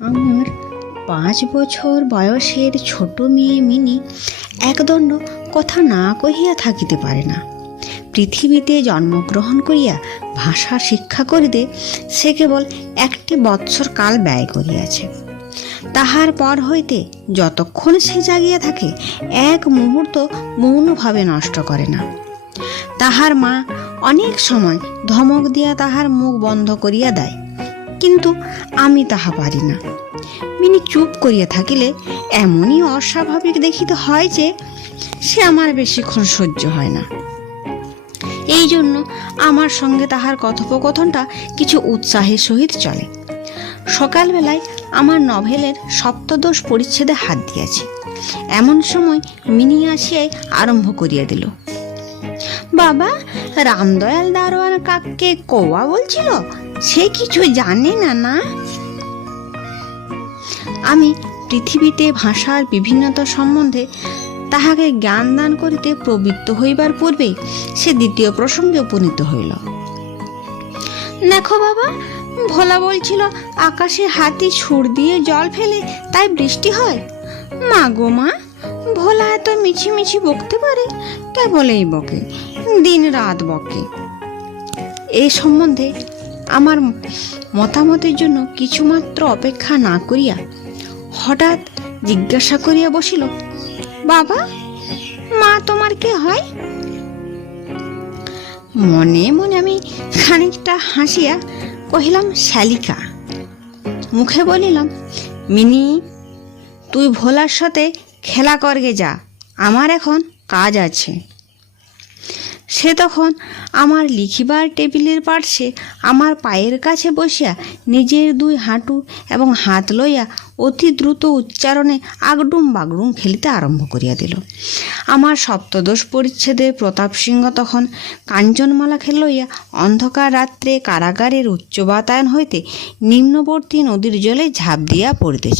আমার পাঁচ বছর বয়সের ছোট মেয়ে মিনি একদণ্ড কথা না কহিয়া থাকিতে পারে না। পৃথিবীতে জন্মগ্রহণ করিয়া ভাষা শিক্ষা করিতে সে কেবল একটি বৎসর কাল ব্যয় করিয়াছে। তাহার পর হইতে যতক্ষণ সে জাগিয়া থাকে, এক মুহূর্ত মৌনভাবে নষ্ট করে না। তাহার মা অনেক সময় ধমক দিয়া তাহার মুখ বন্ধ করিয়া দেয়। কিন্তু আমি তাহা পারি না। মিনি চুপ করিয়া থাকিলে এমনই অস্বাভাবিক দেখিতে হয় যে সে আমার বেশিক্ষণ সহ্য হয় না। এই জন্য আমার সঙ্গে তাহার কথোপকথনটা কিছু উৎসাহের সহিত চলে। সকালবেলায় আমার নভেলের সপ্তদোষ পরিচ্ছেদে হাত দিয়াছি। এমন সময় মিনি আসিয়াই আরম্ভ করিয়া দিল। বাবা রামদয়াল দারোয়ান কাককে কৌয়া বলছিল? সে কিছু জানে না না? আমি পৃথিবীতে ভাষার বিভিন্নতা সম্বন্ধে তাহাকে জ্ঞান দান করিতে প্রবৃত্ত হইবার পূর্বে সে দ্বিতীয় প্রসঙ্গে উপনীত হইল। দেখো বাবা, ভোলা বলছিল, আকাশে হাতি ছুড় দিয়ে জল ফেলে তাই বৃষ্টি হয়। মা গো মা, ভোলা এত মিছি মিছি বকতে পারে? কেবলেই বকে। দিন রাত বকে। এই সম্বন্ধে আমার মতামতের জন্য কিছুমাত্র অপেক্ষা না করিয়া হঠাৎ জিজ্ঞাসা করিয়া বসিল, বাবা, মা তোমার কে হয়? মনে মনে আমি খানিকটা হাসিয়া কহিলাম শালিকা মুখে বলিলাম, মিনি, তুই ভোলার সাথে খেলা করগে যা, আমার এখন কাজ আছে। সে তখন আমার লিখিবার টেবিলের পার্শ্বে আমার পায়ের কাছে বসিয়া নিজের দুই হাঁটু এবং হাত লইয়া অতি দ্রুত উচ্চারণে আগডুম বাগডুম খেলিতে আরম্ভ করিয়া দিল। আমার সপ্তদশ পরিচ্ছেদে প্রতাপ সিংহ তখন কাঞ্চনমালা খেল লইয়া অন্ধকার রাত্রে কারাগারের উচ্চ বাতায়ন হইতে নিম্নবর্তী নদীর জলে ঝাঁপ দিয়া পড়িতেছে।